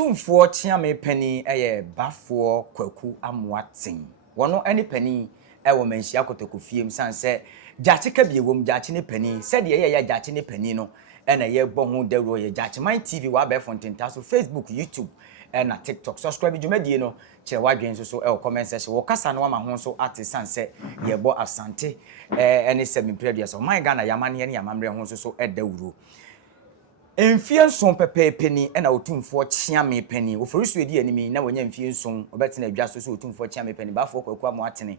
otumfo chiame pani eye bafo kwaku amoaten wono ene pani wo manhia kotokofiem sanse Jachie ka biewom Jachie ne pani se de ye Jachie ne pani no ena ye bo ho dawro ye Jachiehene TV wa be fontenta so Facebook YouTube na TikTok subscribe dwumadie no kire wadwen so comment section wo kasa no ma ho so ate sanse ye bo asante ene se mempredua so my Ghana yamane ne yamamre ho so dawro Mfie nson pepepe ni na otumfo chiame pani oforisu edi animi na wonya mfie nson obetena adwa so otumfo chiame pani bafo kwaku amoatene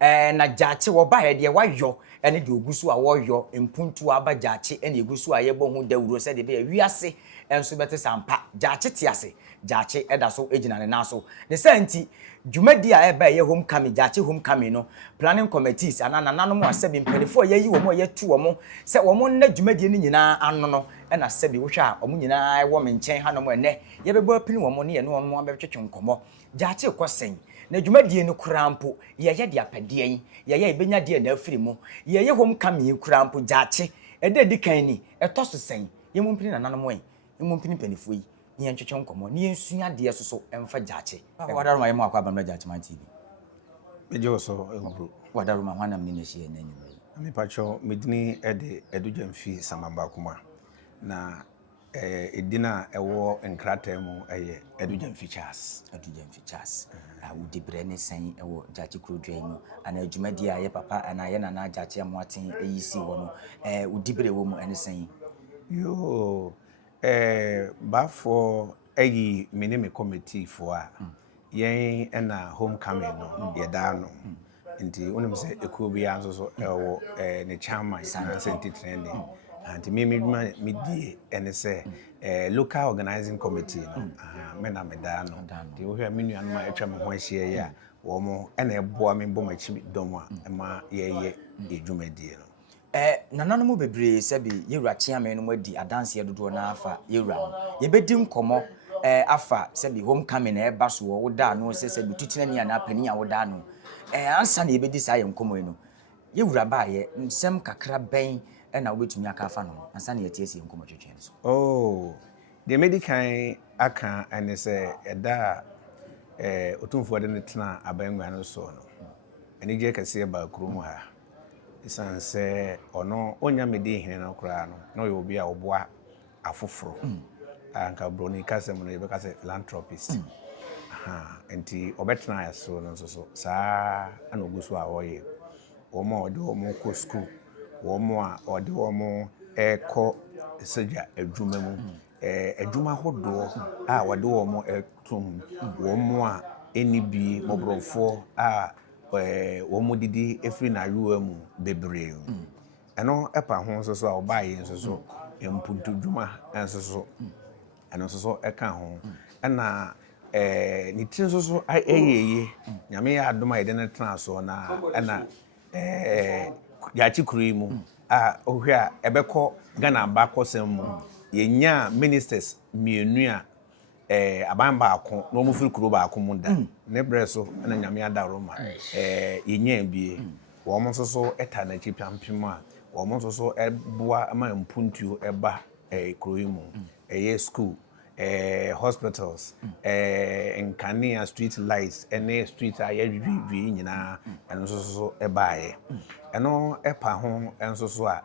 na Jachie wo ba he de wayo ene de ogusu a woyo mpuntu aba Jachie ene egusu a yebo ho dawuro se de be wiase enso bete sampa Jachie tiase Jachie eda so ejina ne naso ne santi dwumadi a eba ye homecoming Jachie homecoming no planning committees anana nanom asebi mpanifo yayi wo mo yetu wo mo se wo mo na dwumadi ni nyina ano no ena sebi wo hwa omo nyina wo me nchen hanom ene ye bebo apini wo mo ne ye no ono abetwetwe nkomo Jachie kosen na dwumadie no kurampo ye ye de apade yin ye ye benya de na afiri mu ye ye homecoming kurampo Jachie ede dikan ni etoso sen ye mo mpini nananom en ye mo mpini panifo yi ye ntwetwe nkomo ne ensua de so emfa Jachie wadaroma ye mo akwa bamra Jachiehene TV mejo so ebro wadaroma hwanam ni nehie na nyuma me pacho medini ede edujamfi samamba kuma na edina ewo nkrata mu eye edujamfi Charles awudibre ne san ewo Jachie krodwan mu ana adwumadi a ye papa ana ye nana Jachie amoaten eyisi wo no udibre wo mu ene san yo bafo eyi me committee for a yen ena homecoming no ye da no nti onim se ekobi anso so ewo ne chairman na senti training anti me die ene se local organizing committee no me na me da no nti wo hwa me nua no ma etwa me ho ahia ya wo mo ena eboa me bom achi dom a ma ye edwumadie no nananom bebre sebi yewura chiame no madi adanse dodo na afa yewura ye bedi nkomo afa sebi homecoming na eba so wo da no sebi tutina ni ana pani a wo da no ansa na ye bedi sa ye nkomo no yewura ba ye nsem kakra ben na obetumi aka afa no ansa na ye tie sie nkomo twetwe so the medical aka ane se eda otumfo de ne tena abanwa no so no ene je kase ba kurom ha isanse ono onya mede hene no kra no no ye obi a oboa afoforo anka broni kasem no ye be kase philanthropist enti obetena ya so no so saa ana ogusu a oye omo ode omo ko school omo a ode omo eko seja adwuma mu adwuma hodo a ode omo etum omo a enibi mobrofo a wo didi efiri na yuwa mu bebre eno epa ho so a obaye so empuntu dwuma enso so eno so eka ho na ni tin so ayeye nyame ya adoma ye de tena so na na Jachie kuri mu a ohwe a ebekọ Ghana ba kosem mu yenya ministers mienu a aban ba ako no mu firi kuro ba ako mu da ne breso na nyame ada roma yenya bie wo mo so eta na chi pampim a wo mo so eboa ama mpuntuo eba kuro yi mu school hospitals nkania street lights ene street ayedwi nyina eno so ebaaye eno epa ho enso so a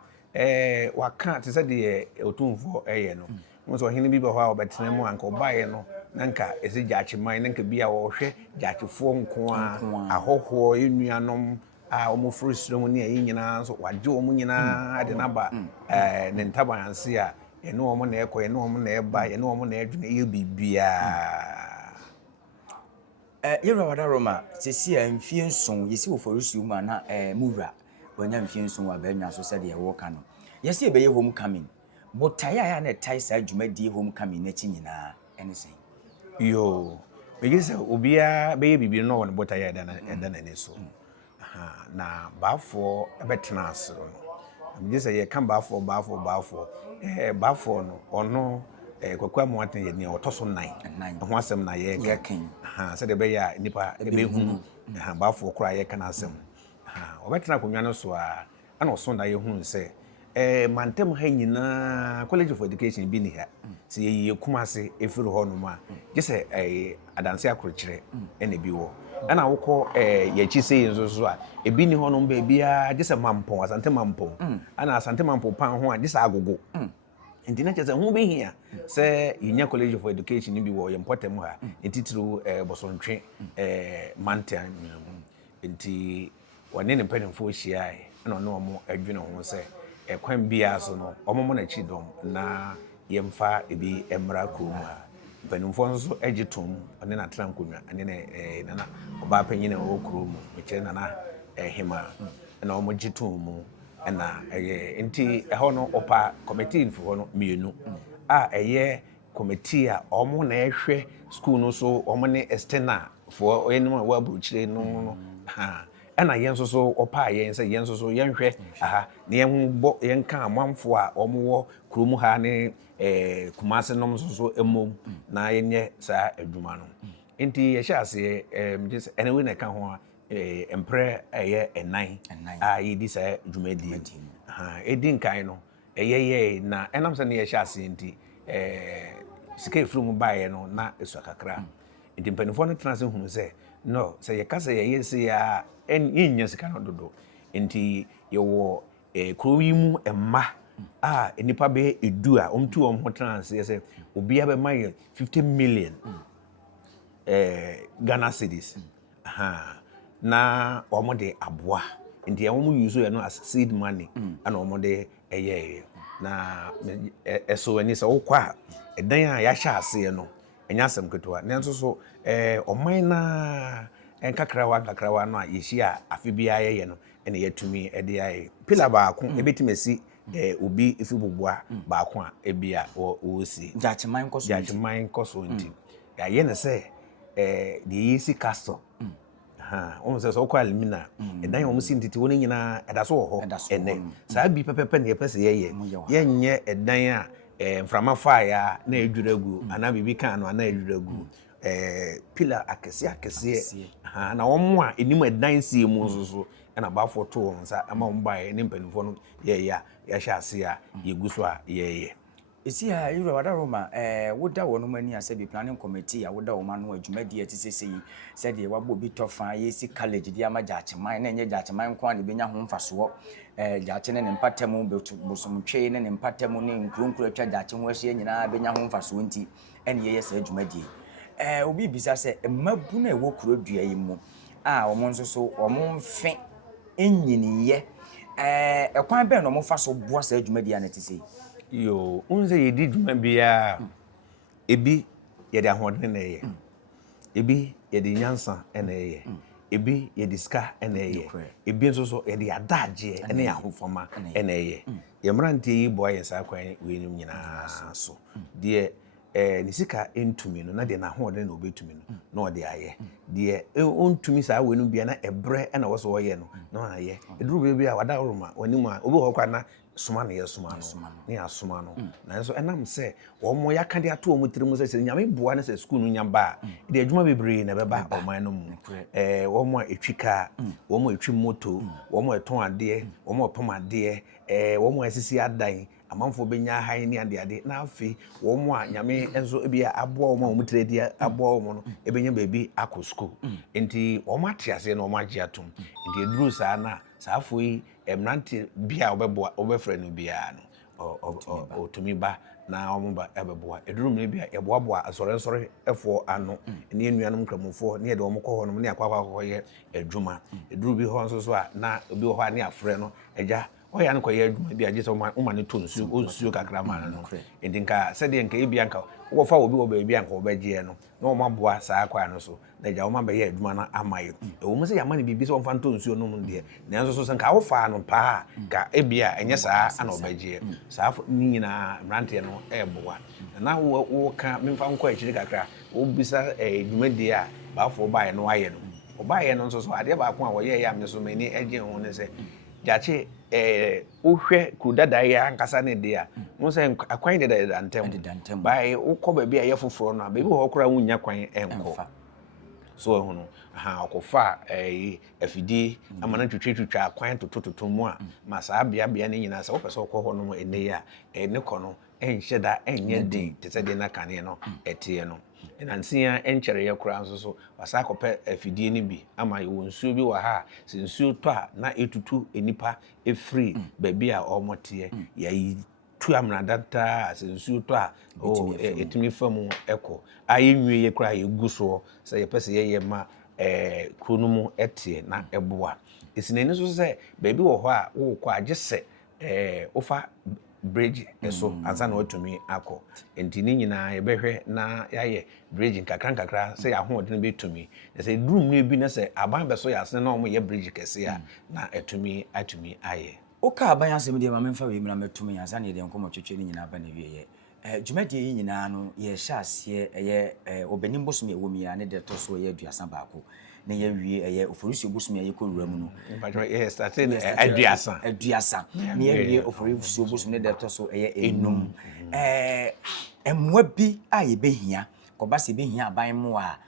waka te se de otumfo no mo so hene bi ba ho a obetena mu anka obaaye no nanka ese Jachiehene nanka bi a wo hwe Jachiefo nko a ahoho enuanom a omo frustrum ne ayi nyina so waje omo nyina de naba ne ntabanse a eno omo na ekọ eno omo na eba eno omo na edwuna ye bibia yewura wadaroma sesi amfie nson yesi wo forisu mu na muwura wanya amfie nson wa banwa so se de wo ka no yesi ebe ye homecoming botaya ya na tai sa dwumadi homecoming na chi nyina enese yo megise obia be ye bibia no won botaya da na ne so na bafo ebetena asro megise ye kan bafo no ono kwaku amoaten ye ne otoso 9 ho asem na ye ken se de be ya nipa be hu bafo kura ye kan asem obetena konwa no so a ana oso da ye hu se mantem ha nyina College of Education bi ni ha se ye kumase efiri ho no ma je se adanse akrokyere ene bi wo ana wokọ Jachie sei nso so a ebi ni ho no ba bia je se mampon asante mampon ana asante mampon pan ho a je se agogo nti na chese ho be hia se yinya College of Education ni bi wo ye mpotem ha entitiro bosontwe mantan nti wone ne mpanimfo hia na no mo adwene ho se ekwan bia so no omomo na chi dom na yemfa ebi emra kurom ha mpanimfo nso agitom one na tran konwa ane ne nana oba panyin na wo kurom meche nana hema na omo gitom mu na nti eho no opa committee nfo no mienu a committee a omo na ehwe school no so omo ne external for enum wa buchire no ha ana yenso so opa yense yenso so yenhwe aha ne yenbo yenka amanfo a omo wo kurom ha ne kumase nom so emom na yenye sa adwuma no nti ye sha ase just anyway na ka ho empre enan a yedi sa adwuma di ha edin kan no na enam se ne ye sha ase nti sika efrum baaye no na esu kakra nti mpanifo no trans hunu se no se ye kasa ye yesi ya enya sika no dodo nti ye wo kuro yi mu emma a enipa be edu a omtu ho trans ye se obi abe may 50 million Ghana cedis na omo de aboa nti omo use ye no as seed money ana omo de na eso ani se wokwa edan a ya hya ase no enya asem ketewa nenso so oman na enkakrawa no a yeshi a afi bia ye no ene yatumi ede aye pillar baako ebetimesi obi ifibobua baako a ebia o si Jachiehene koso nti ya ye ne se de yesi castle on se so kwa elimina edan yo musi ntiti woni nyina edaso ho ene saa bi pepepe ne yepese ye nye edan a mframa fire na edwuragu ana bibi kan no ana edwuragu pillar akese na womo a enim edan sie mu nso na bafo to nsa ama mbae ne mpanifo no ya hya ase a yeguso a ye esi ha yiro wada roma woda wono mani ase bi planning committee ya woda woma no adwumadi etisese yi se de wabo bi tofa yesi college di ama Jachiehene na enye Jachiehene kwa ne benya ho mfaso Jachiehene ne mpatemu bosomtwe ne mpatemu ne nkronkro atwa Jachiehene hye nyina benya ho mfaso nti ene ye se adwumadi obi bisa se mabu na ewo kuro dua yi mu a omo nso so omo mfe enyiniye ekwan be no mo fa so boa se adwumadi anetise yo unze yedi dwuma bia ebi yede ahoden na ye ebi yede nyansa na ye ebi yede ska na ye ebi nso so yede adaje na ahofoma na ye yemrante yi boa yensa kwan wenum nyina so de ni sika entumi no na de na ahoden na obetumi no na ode aye de ontumi sa wenum bia na ebre na wo so wo ye no na aye eduru bia wada oroma wanim a obi ho kwa na suma na ye suma no ne asuma no na so enam se wo mo yakade ato o mutirim se nyame boa na se school no nyamba de adwuma bebre na beba oman no mu wo mo etwika wo mo etwi moto wo mo eton ade wo mo pom ade wo mo asisi adan amanfo benya han ni ade na afi wo mo a nyame enso ebia aboa wo mo mutiredi aboa wo mo no ebenya baby akọ school enti wo mo atiase na wo mo agi atom enti eduru saa na saafo yi emnante bia obeboa obefre no bia no otumi ba na omba ebeboa eduru me bia eboaboa asore efo ano ne enuanom kramofo ne de omkọ ho no ne akwa ye adwuma eduru bi ho nso so a na obi ho ne afre no eja oya no koye adwuma bia je so uma ne to nsuo kakra ma no endinka se de nka ebia nka wo fa obi wo ba bia nka obagie no na omaboa saa kwa no so na ja oma ba ye adwuma na amayo wo mo se ya ma ne bibi so mfa nto nsuo no mu de na nso so nka wo fa no pa ka ebia enye saa ana obagie saa nyina brante no eboa na wo ka memfa nko akiri kakra wo bisa adwuma de a baafo ba ye no aye no oba ye no nso so ade ba ko a wo ye ya me so mani agye ho ne se Jachie uhwe kudada ya nkasa ne dia mo se akwan de dantem bai ukọ ba bia ye foforo no ba bi ho kora wunya kwan enko so ho no okofa afidie amana twetwetwa kwan totototo mu a ma saa bia ne nyina sɛ wopɛ sɛ wokɔ ho no ene ya ne kɔ no enhye da enye din te sɛ de na kane no etie no nansia enkyere ye kura nso so wasa akɔpɛ afidie ne bi ama ye wonsuo bi wɔ ha sɛ nsuo tɔ a na etutu enipa efiri baabi a ɔmoteɛ yayi tu amradanta sɛ nsuo tɔ a etumi famu ɛkɔ aye nwie ye kura ye gu so sɛ ye pɛ sɛ ye ma kuro mu etie na ɛboa esinani so sɛ baabi wɔ hɔ a wo kɔ agye sɛ ofa bridge eso ansa na watumi akɔ enti ni nyina ye behwɛ na yaye bridge nkakra sɛ ya hoɔden betumi sɛ drum no bi na sɛ aban bɛso ya asene na ɔmo ye bridge kɛse a na atumi ayɛ oka aban asɛm de ma memfa we mra metumi ansa na ye de nkɔmɔ twetwe ni nyina ba na wiye dwumadie yi nyina no ye hyɛ aseɛ ɛyɛ obenim bosom ye wom ya ne de to so ye aduasa baako na ye wie ɛyɛ oforisuo bosom ye kɔwura mu no ye started aduasa na ye wie oforisuo bosom ne de to so ɛyɛ enum emwa bi a ye behia kɔba se behia aban mu a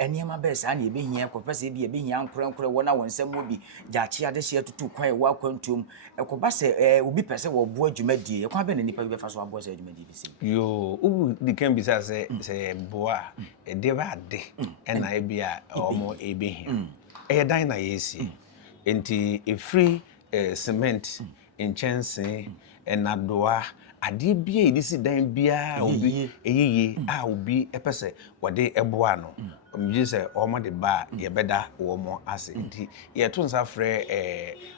eniema be sa na ye behia kɔpɛ se bi ye behia nkorankora wona wonsam mu bi Jachie ade hye tutu kwan wa akwantum kɔba se obi pɛsɛ wo bo adwumadie ye kwa be na nipa bi bɛfa so abo se adwumadie bi se yo ubu di kan bisa se boa de ba de na e bia omo ebehia dan na yesi enti efree cement enchanse enadoa ade bia edisi dan bia obi eyeye a obi epese wode eboa no omji sɛ omo de ba ye beda wo mo ase nti ye to nsa frɛ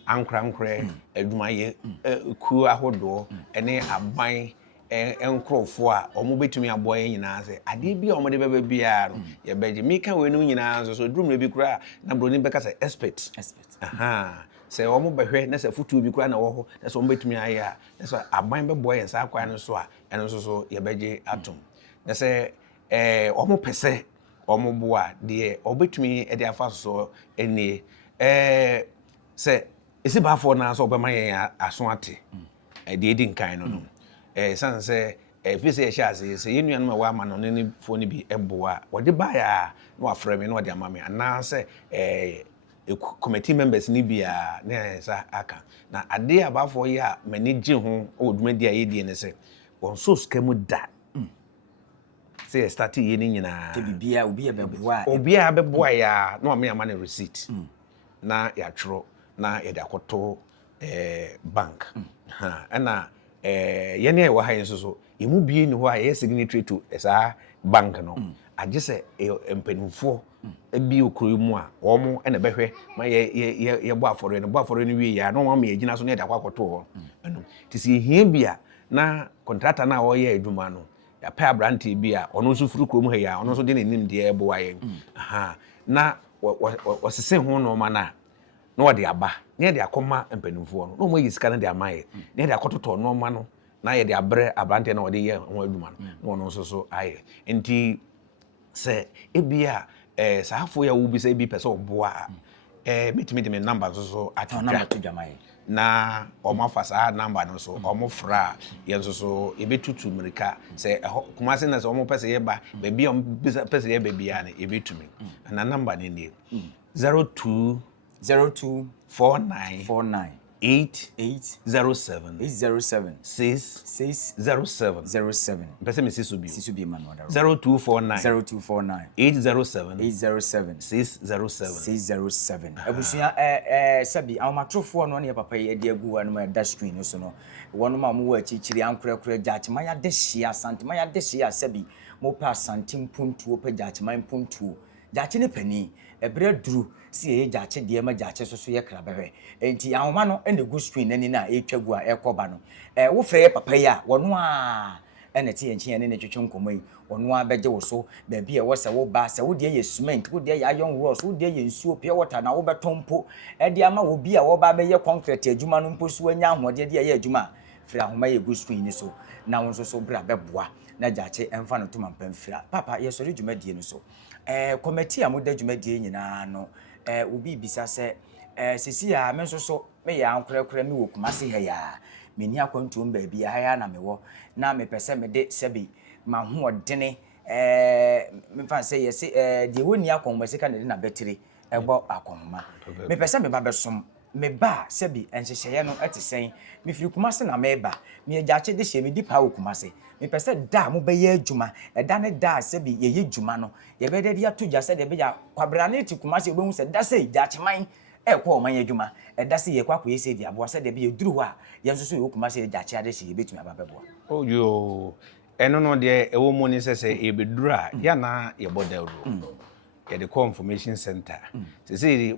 ankorankora adwuma ye ku ahodo ene aban enkrofo a omo betumi aboa ye nyina sɛ ade bia omo de beba bia no ye beje mika we no nyina so drum no bi kura na broni beka sɛ expert sɛ omo behwe na sɛ futu bi kura na wo ho na sɛ omo betumi aye a na sɛ aban beboa ye nsa akwan no so a eno so ye beje atom na sɛ omo pese omo boa de obetumi e de afa so enie sɛ esi baafo na so obema ye aso ate de edi nkan no san sɛ fi sɛ yɛhyɛ ase sɛ yɛnua no ma wa ama no ne fo ne bi eboa wɔde ba ya na wafrɛ me na wɔde ama me ana sɛ committee members ni bia na sa aka na ade abaafo yi a mani gye ho odwumadi a yɛdie ne sɛ wɔn so skamu da sɛ start yɛ ni nyina te bibia obi a bɛboa ya na ɔme ama ne receipt na yɛatworo na yɛde akoto bank ɛna yɛne a ɛwɔ ha yɛn so yɛmu bie ni hɔ a yɛ signatory to saa bank no agye sɛ mpanimfoɔ bi okuro mu a wɔn ɛna bɛhwɛ ma yɛ bɔ afɔre no wie ya na wɔn ama yɛgyina so na yɛde akɔto hɔ ɛno ti sɛ yɛhia bi a na contractor na wɔyɛ adwuma no yɛpɛ abrante bi a ɔno nso furu kurom ha ya ɔno nso de n'anim deɛ ɛboa yɛn na wɔsese ho nɔɔma na wɔde aba na yɛde akɔma mpanimfoɔ no na wɔn ayi sika no de ama yɛ na yɛde akɔtotɔ nɔɔma no na yɛde abrɛ abrante na wɔde yɛ ho adwuma no na ɔno nso so ayɛ nti sɛ ebia saafo ya wo bi sɛ bi pɛsɛ oboa metimi de me number so atwatwa na omafa saa number no so omofra ye so ebetutu mirika sɛ kuma se na sɛ omo pɛsɛ ye ba baabi om pɛsɛ ye baabi ya na ebetumi na number ne ne 02 49 807 607 pese me sisu bi man 0249 807 607 abusua sabi awmatrofo no ne papa ye de agu anu ma da screen so no wono ma mo wa chichiri ankorakora Jachie ma ya de hia santima ya de hia sabi mo pa santim puntuo pa Jachie man puntuo Jachie ne pani ebre duru si ye Jachie de ma Jachie so ye kra behwe enti ahoma no ene gu screen nani na etwagu a ekoba no wo frɛ papa yi a wono a ene tie nkyia ne twetwe nkomai wono a beje wo so da bi e wo se wo ba se wo de ye cement wo de ye iron rods wo de ye nsuo pure water na wo betompo e de ama wo bi a wo ba be ye concrete adwuma no mpo so anya ahode de ye adwuma frɛ ahoma ye gu screen ni so na won so bra beboa na Jachie emfa no to mampa mfira papa ye sori dwumadie no so committee a mo da dwumadie nyina no obi bisa se sisi ya me so me ya ankorakora me wo Kumase ha ya me ni akwantum ba bia ha ya na me wo na me pese me de sebi ma ho odene me fan say yes de woni akon sika na de na betire ebo akonma me pese me ba besom me ba se bi enhyehyeye no etesen me firi kumase na me ba me Jachie de hye me di pa kumase me pese da mo be ye adwuma da ne da se bi ye adwuma no ye be de ya toja se de be ya kwabra na ti kumase obehu se da se Jachie man kwa oman adwuma da se ye kwa ye se di abo se de be ye duru ho a ye nso so ye kumase Jachie ade hye ye betumi ababeboa oh yo eno no de ewo mu ni se e beduru a ya na ye bodawro ye de information center se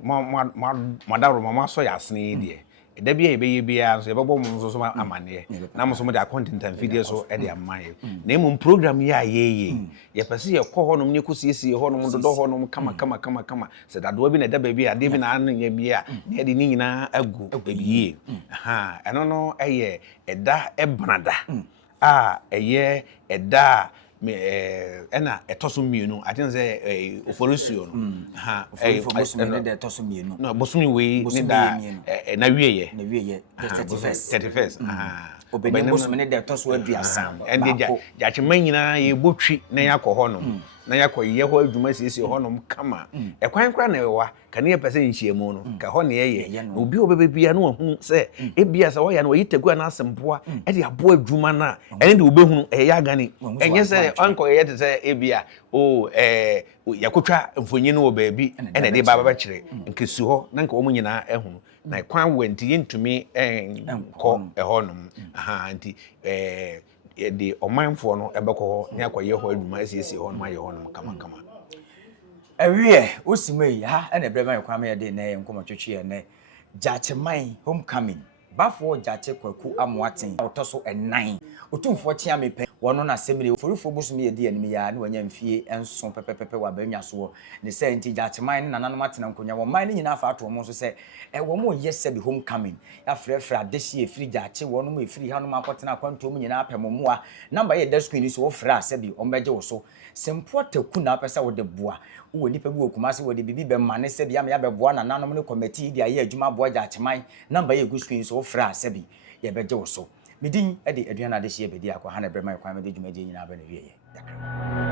madawro mama so ya sene de da bia ye be bia so ye bebo mu so amane na mo so mo de content and video so e de amaye na emu program ya ye pese ye kɔ hɔ nom ne kosiesie hɔ nom dodo hɔ nom kama se da do bi na da ba bi a de bi na an nya bi a na ye de ni nyina agu ebie aha eno no eye ɛda ɛbrada a eye ɛda me ena etoso mienu I think say oforusuo no ha oforusuo ne de etoso mienu no bosumi we ni da na wieye 31st obeni bosumi ne de etoso aduasa ende Jachie man nyina ye botwi na yakɔ hɔ no na yakɔ ye hɔ adwuma siesie hɔ no kama ekwan kra na ewa ka ne pese nhyiamu no ka hɔ ne ye obi obebebia na wahu sɛ ebia sɛ wɔya na wɔyi tagua na asempoa e de abo adwuma na ɛne de obehunu ɛyɛ agane ɛnyɛ sɛ anko ye te sɛ ebia o yakotwa mfonyi no wɔ baabi ɛna de baba kyerɛ nkesi hɔ na nka wɔn nyina ehunu na kwan wenti yentumi kɔ ɛhɔ no aha nti de omanfo no ebekɔ ne akɔye hɔ adwuma asiesie hɔ no ayɛ hɔ no kama ewie osimei ha na ebrema yakwa me de na enkomo twetwe ne Jachie homecoming bafo Jachie kwaku amoaten otoso enan otumfo chia mepe wono na semire forifo busumi ye de anim ya na wanya mfie enso pepepepe wa banwa so ne se nti Jachie ne nananom atena nkonya wo man ne nyina afa ato mo so se wo mo yese bi homecoming ya frefra adehye efiri Jachie wono mo efiri hanom akotena akwanto mo nyina apemomoa number ye da screen so wo fra se bi ombeje wo so sempo taku na apesa wo de boa wo nipa bi wo kumase wo de bibi be mane se bi am ya be boa na nanom ne committee dia ye adwuma boa Jachie number ye go screen so wo fra se bi ye beje wo so midin e de aduana de hye bedi akwa ha na brema yakwa me de dwuma je nyina ba na wiye yakra